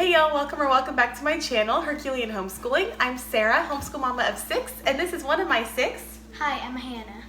Hey y'all, welcome back to my channel, Herculean Homeschooling. I'm Sarah, homeschool mama of 6, and this is one of my 6. Hi, I'm Hannah.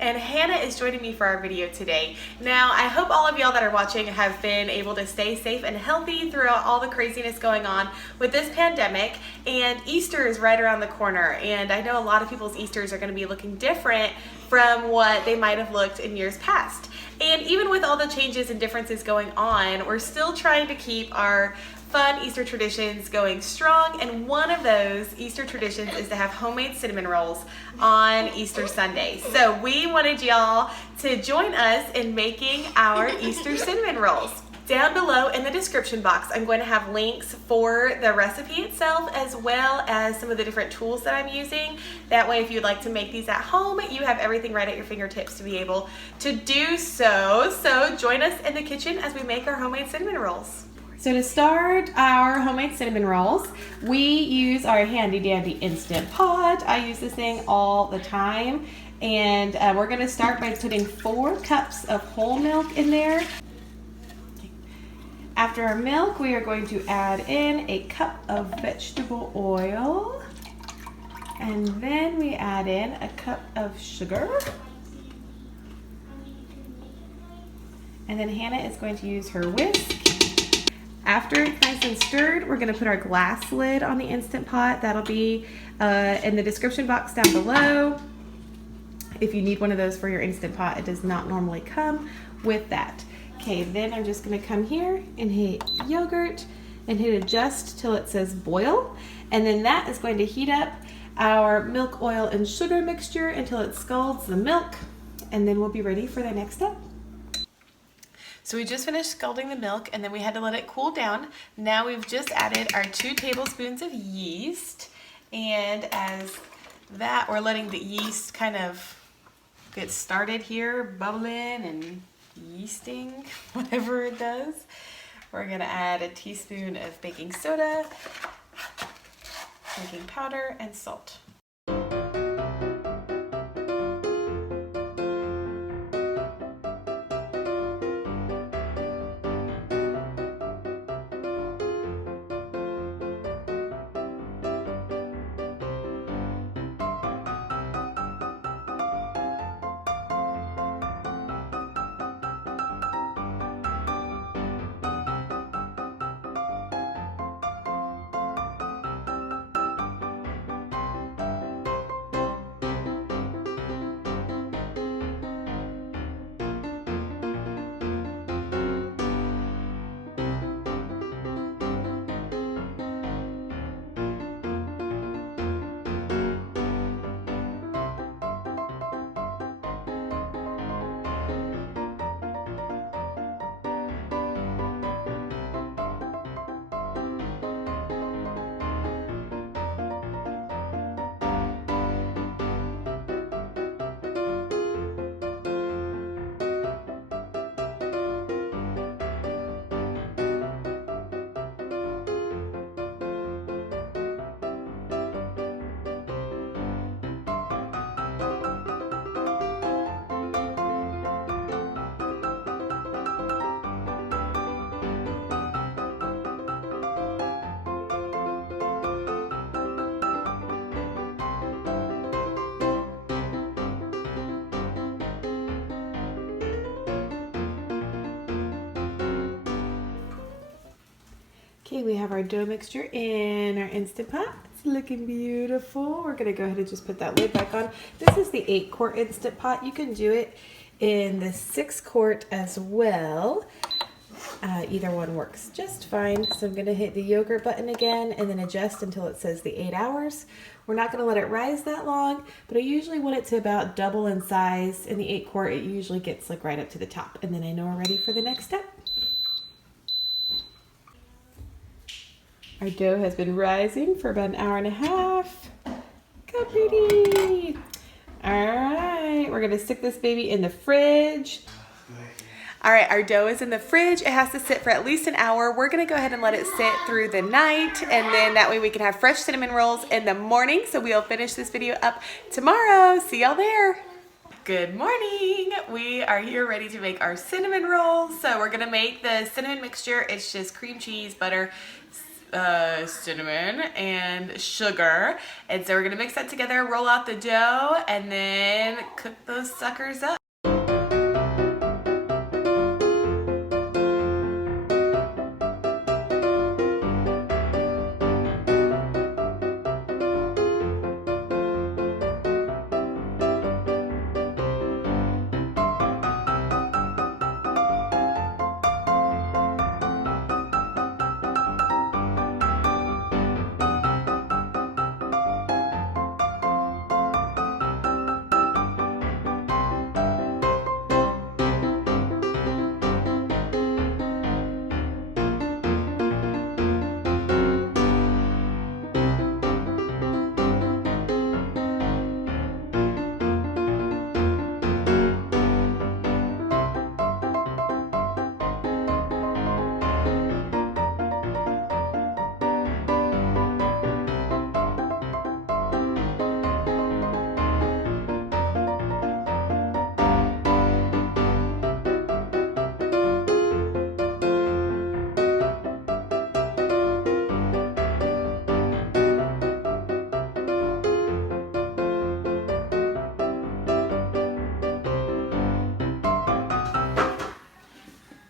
And Hannah is joining me for our video today. Now, I hope all of y'all that are watching have been able to stay safe and healthy throughout all the craziness going on with this pandemic. And Easter is right around the corner. And I know a lot of people's Easters are going to be looking different from what they might have looked in years past. And even with all the changes and differences going on, we're still trying to keep our fun Easter traditions going strong, and one of those Easter traditions is to have homemade cinnamon rolls on Easter Sunday. So we wanted y'all to join us in making our Easter cinnamon rolls. Down below in the description box, I'm going to have links for the recipe itself as well as some of the different tools that I'm using. That way, if you'd like to make these at home, you have everything right at your fingertips to be able to do so. So join us in the kitchen as we make our homemade cinnamon rolls. So to start our homemade cinnamon rolls, we use our handy dandy Instant Pot. I use this thing all the time. And we're gonna start by putting 4 cups of whole milk in there. After our milk, we are going to add in a cup of vegetable oil. And then we add in a cup of sugar. And then Hannah is going to use her whisk. After it's nice and stirred, we're going to put our glass lid on the Instant Pot. That'll be in the description box down below. If you need one of those for your Instant Pot, it does not normally come with that. Okay, then I'm just going to come here and hit yogurt and hit adjust till it says boil. And then that is going to heat up our milk, oil, and sugar mixture until it scalds the milk. And then we'll be ready for the next step. So we just finished scalding the milk and then we had to let it cool down. Now we've just added our 2 tablespoons of yeast. And as that, we're letting the yeast kind of get started here, bubbling and yeasting, whatever it does. We're gonna add a teaspoon of baking soda, baking powder, and salt. Okay, we have our dough mixture in our Instant Pot. It's looking beautiful. We're gonna go ahead and just put that lid back on. This is the 8-quart Instant Pot. You can do it in the 6-quart as well. Either one works just fine. So I'm gonna hit the yogurt button again and then adjust until it says the 8 hours. We're not gonna let it rise that long, but I usually want it to about double in size. In the 8-quart, it usually gets like right up to the top. And then I know we're ready for the next step. Our dough has been rising for about 1.5 hours. Go pretty. All right, we're gonna stick this baby in the fridge. All right, our dough is in the fridge. It has to sit for at least an hour. We're gonna go ahead and let it sit through the night, and then that way we can have fresh cinnamon rolls in the morning. So we'll finish this video up tomorrow. See y'all there. Good morning. We are here ready to make our cinnamon rolls. So we're gonna make the cinnamon mixture. It's just cream cheese, butter, cinnamon and sugar. And so we're gonna mix that together, roll out the dough, and then cook those suckers up.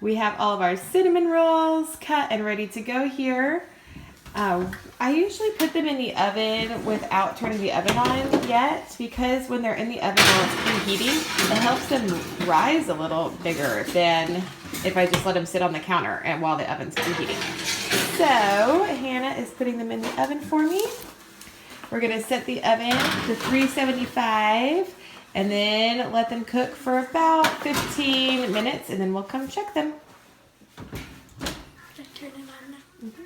We have all of our cinnamon rolls cut and ready to go here. I usually put them in the oven without turning the oven on yet, because when they're in the oven while it's preheating, it helps them rise a little bigger than if I just let them sit on the counter and while the oven's preheating. So Hannah is putting them in the oven for me. We're gonna set the oven to 375 and then let them cook for about 15 minutes, and then we'll come check them. Turn it on now. Mm-hmm.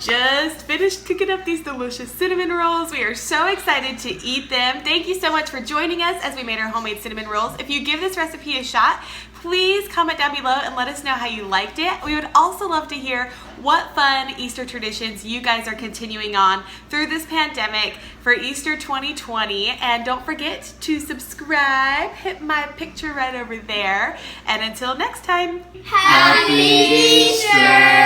Just finished cooking up these delicious cinnamon rolls. We are so excited to eat them. Thank you so much for joining us as we made our homemade cinnamon rolls. If you give this recipe a shot, please comment down below and let us know how you liked it. We would also love to hear what fun Easter traditions you guys are continuing on through this pandemic for Easter 2020. And don't forget to subscribe, hit my picture right over there. And until next time, Happy Easter!